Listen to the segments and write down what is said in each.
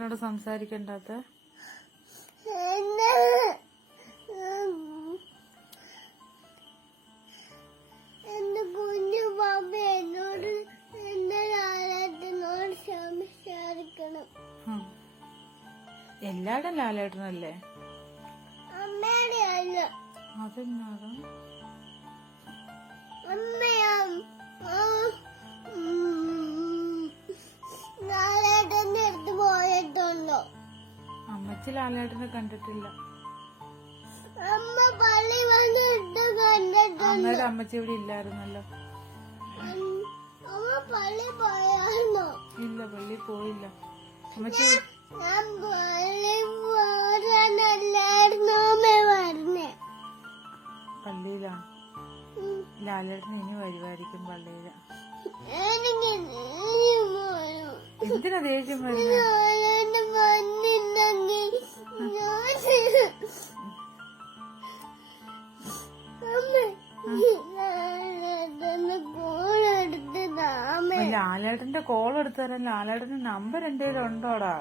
ലാലേട്ടനോട് സംസാരിക്കണ്ടാത്ത? എന്റെ കുഞ്ഞു പാപ്പ എന്നോട് എന്റെ ലാലേട്ടനോട് സംസാരിക്കണം. എല്ലാടും ലാലേട്ടനല്ലേ? അമ്മയുടെ അല്ല. അതെന്നാണ്? അമ്മയാ ലാലേട്ടന്റെ അടുത്ത് പോയിട്ടുണ്ടോ? അമ്മച്ചി ലാലേട്ടനെ കണ്ടിട്ടില്ല. അമ്മ പള്ളി വന്നിട്ട് കണ്ടിട്ടുണ്ടോ? അന്നേരം അമ്മച്ചി ഇവിടെ ഇല്ലായിരുന്നല്ലോ. അമ്മ പള്ളി പോയായിരുന്നോ? ഇല്ല, പള്ളി പോയില്ല. അമ്മച്ചി ഞാൻ പള്ളി പോകാനല്ലായിരുന്നു അമ്മ പറഞ്ഞേ. പള്ളിയിലാണ്. ലാലേട്ടൻ ഇനി വരുമായിരിക്കും പള്ളിയില്. എനിക്ക് ദേഷ്യം വരും. എന്തിനാ ദേഷ്യം വരുന്നത്? ലാലേട്ടൻ വന്നിട്ടുണ്ടെങ്കിൽ ലാലേട്ടന്റെ കോൾ എടുത്തു തരാൻ ലാലേട്ടന്റെ നമ്പർ എന്റെ കയ്യിൽ ഉണ്ടോടാ?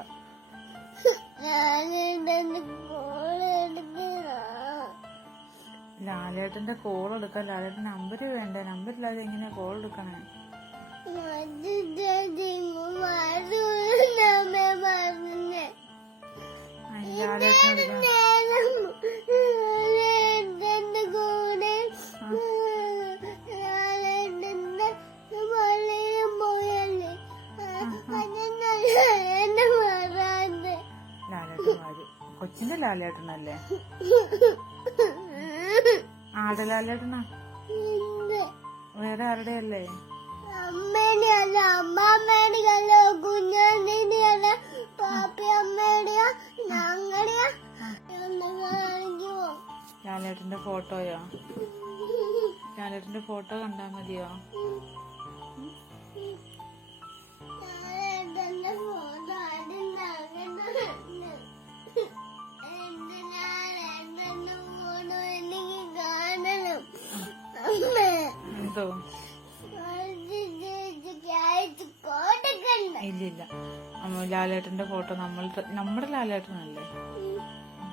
ലാലേട്ടന്റെ കോൾ എടുക്കാൻ ലാലേട്ടൻ നമ്പര് വേണ്ടേ? നമ്പറില്ലാതെ എങ്ങനെയാ കോൾ എടുക്കണേ? ലാലേട്ടൻ കൊച്ചിന്റെ ലാലേട്ടനല്ലേ? ആടെ ലാലേട്ടനാ? വേറെ ആരുടെ അല്ലേ? അമ്മേടെ അല്ല, അമ്മാമ്മേടെ അല്ല, കുഞ്ഞാന്റെ അല്ല, പാപ്പി അമ്മയുടെയാ, ഞങ്ങളുടെയാ. ലാലേട്ടന്റെ ഫോട്ടോയോ? ലാലേട്ടന്റെ ഫോട്ടോ കണ്ടാ മതിയോ? ലാലേട്ടന്റെ ഫോട്ടോ എനിക്ക് കാണണം. എന്തോ? ഇല്ലില്ല, ലാലേട്ടന്റെ ഫോട്ടോ നമ്മുടെ ലാലേട്ടനല്ലേ?